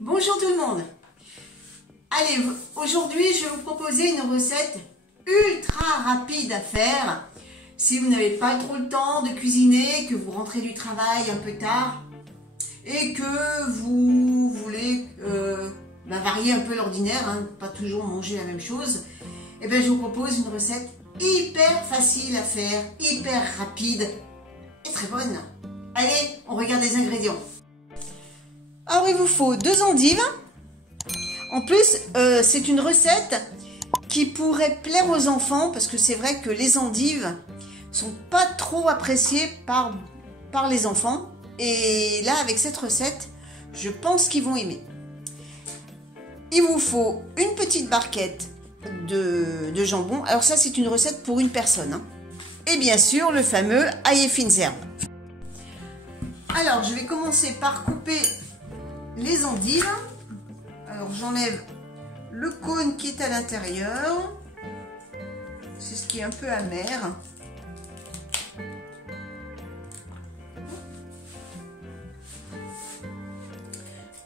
Bonjour tout le monde. Allez, aujourd'hui je vais vous proposer une recette ultra rapide à faire. Si vous n'avez pas trop le temps de cuisiner, que vous rentrez du travail un peu tard et que vous voulez varier un peu l'ordinaire, pas toujours manger la même chose, et bien je vous propose une recette hyper facile à faire, hyper rapide et très bonne. Allez, on regarde les ingrédients. Alors il vous faut 2 endives. En plus, c'est une recette qui pourrait plaire aux enfants parce que c'est vrai que les endives sont pas trop appréciées par les enfants. Et là, avec cette recette, je pense qu'ils vont aimer. Il vous faut une petite barquette de jambon. Alors ça, c'est une recette pour une personne. Et bien sûr, le fameux ail et fines herbes. Alors, je vais commencer par couper les endives. Alors, j'enlève le cône qui est à l'intérieur. C'est ce qui est un peu amer.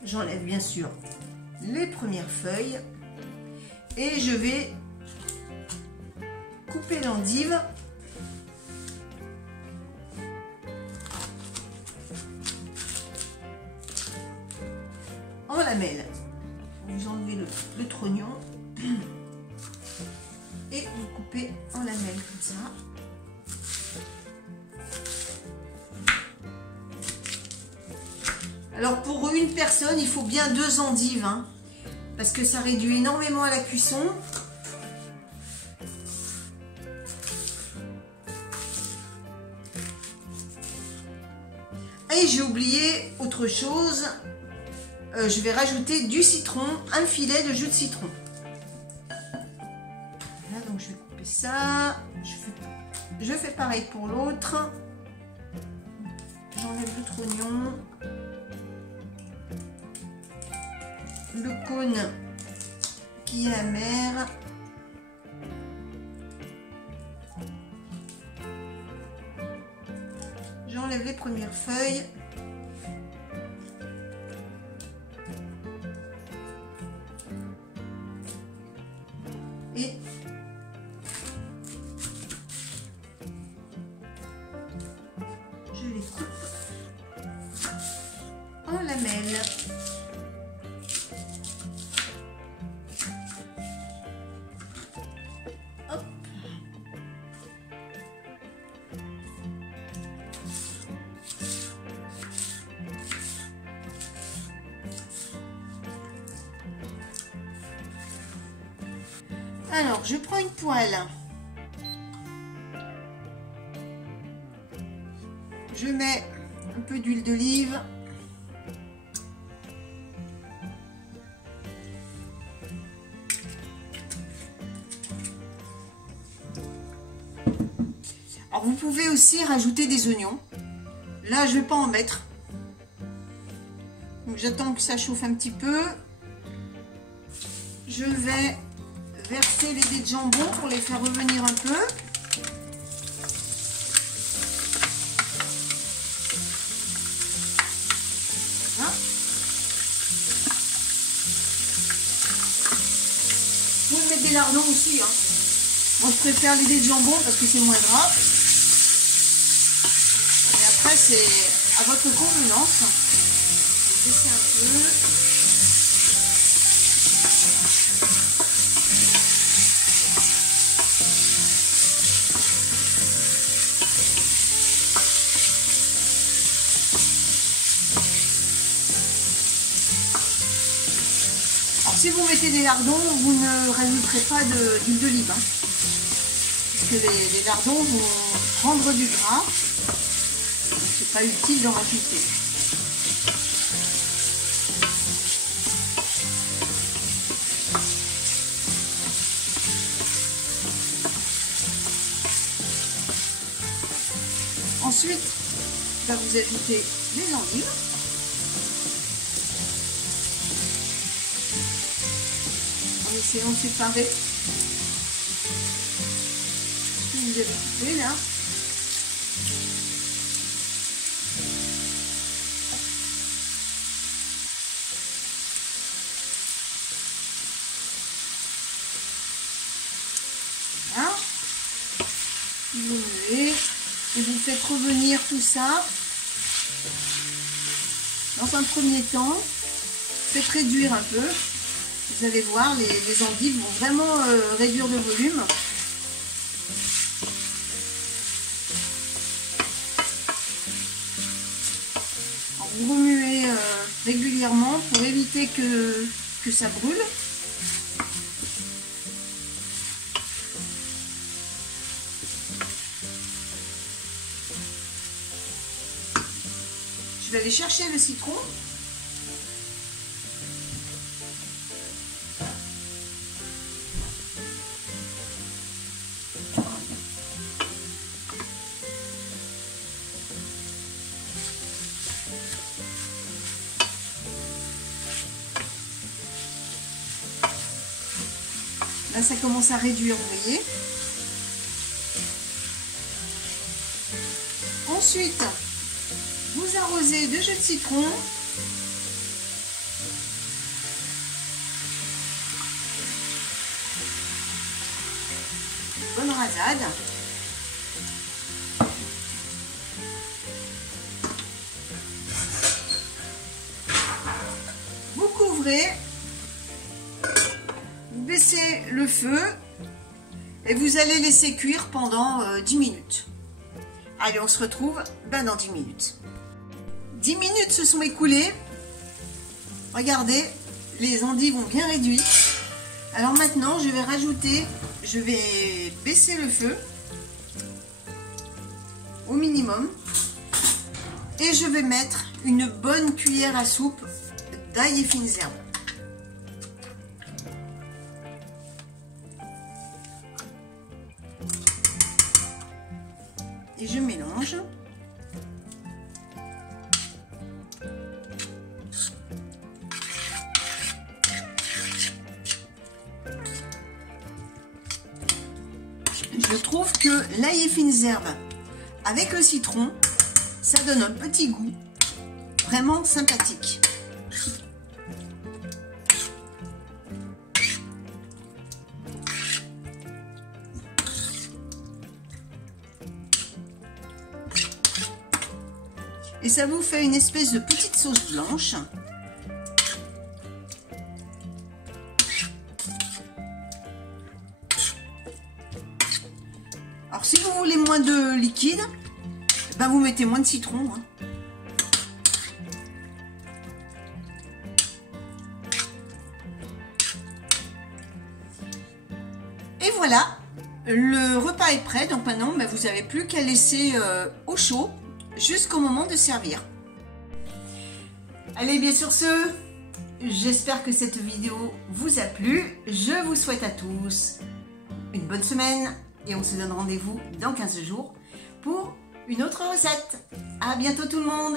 J'enlève bien sûr les premières feuilles. Et je vais couper l'endive en lamelles. Vous enlevez le trognon et vous coupez en lamelles comme ça. Alors pour une personne, il faut bien 2 endives, parce que ça réduit énormément à la cuisson. Et j'ai oublié autre chose. Je vais rajouter du citron, un filet de jus de citron. Là, donc je vais couper ça. Je fais pareil pour l'autre. J'enlève le trognon. Le cône qui est amer. J'enlève les premières feuilles. Et je les coupe en lamelles. Hop. Alors, je prends une poêle. Je mets un peu d'huile d'olive. Alors, vous pouvez aussi rajouter des oignons. Là, je ne vais pas en mettre. Donc, j'attends que ça chauffe un petit peu. Je vais verser les dés de jambon pour les faire revenir un peu. Voilà. Vous pouvez mettre des lardons aussi. Moi, je préfère les dés de jambon parce que c'est moins gras. Et après, c'est à votre convenance. Je vais baisser un peu. Si vous mettez des lardons, vous ne rajouterez pas d'huile d'olive, parce que les lardons vont prendre du gras, donc c'est pas utile d'en rajouter. Ensuite, vous ajoutez les endives. En essayant de séparer ce que vous avez coupé là. vous remuez et vous faites revenir tout ça. Dans un premier temps, faites réduire un peu. Vous allez voir, les endives vont vraiment réduire de volume. Vous remuez régulièrement pour éviter que ça brûle. Je vais aller chercher le citron. Là, ça commence à réduire, vous voyez. Ensuite, vous arrosez de jus de citron. Bonne rasade. Vous couvrez. Baissez le feu et vous allez laisser cuire pendant 10 minutes. Allez, on se retrouve dans 10 minutes. 10 minutes se sont écoulées. Regardez, les endives ont bien réduit. Alors maintenant, je vais baisser le feu au minimum et je vais mettre une bonne cuillère à soupe d'ail et fines herbes. Et je mélange. Je trouve que l'ail et fines herbes avec le citron, ça donne un petit goût vraiment sympathique. Et ça vous fait une espèce de petite sauce blanche. Alors si vous voulez moins de liquide, ben vous mettez moins de citron. Et voilà, le repas est prêt. Donc maintenant, ben, vous n'avez plus qu'à laisser au chaud jusqu'au moment de servir. Allez, bien sur ce, j'espère que cette vidéo vous a plu. Je vous souhaite à tous une bonne semaine et on se donne rendez-vous dans 15 jours pour une autre recette. À bientôt tout le monde!